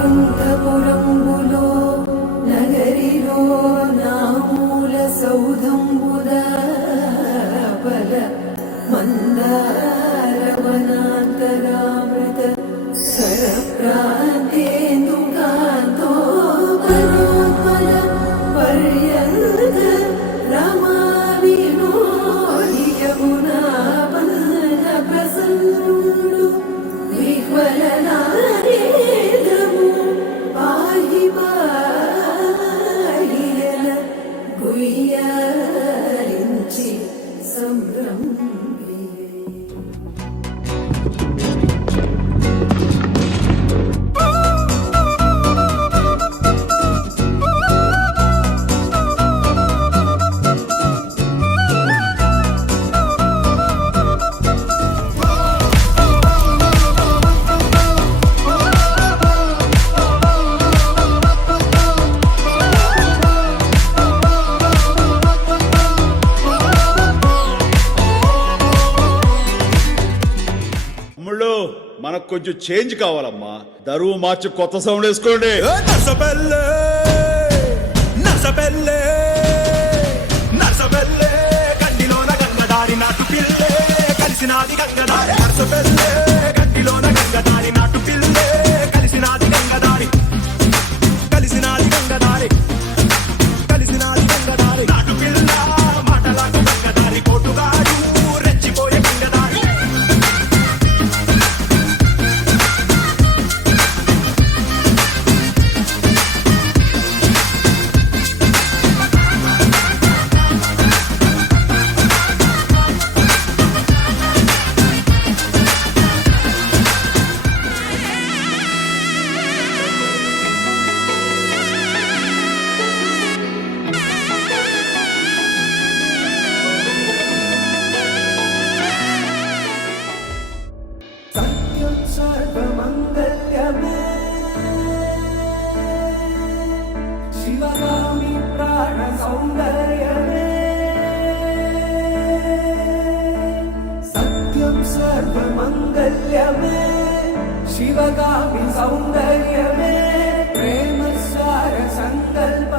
వైకుంఠపురంబులో నగరిలో నామూల సౌధంబుద బల మందారవనాంతరామృత సరప్రాంతేందు కాంతో బలోత్పల పర్యంత రమా వినోది యమునా బంధ ప్రసన్నుడు విహ్వలనారేంద్రము పాహి పాహియన గుయ్యారించి సంభ్రమి. మనకు కొంచెం చేంజ్ కావాలమ్మా. దరువు మార్చి కొత్త సౌండ్ వేసుకోండి. గడ్డిలోన గంగదారి నాటు పిల్లే కలిసినాది గంగదారి నర్సపెల్లే గడ్డిలోన గంగదారి నాటు పిల్లే కలిసినాది గంగదారి కలిసినాది గంగదారి కలిసినాది గంగదారి నాటు పిల్ల మాటలాకు గంగదారి కోటుగాడు రెచ్చిపోయే గంగదారి సర్వమంగళ్యమే శివగామి ప్రాణ సౌందర్యమే సత్యం సర్వమంగళ్యమే శివగామి సౌందర్యమే ప్రేమ సార సంకల్ప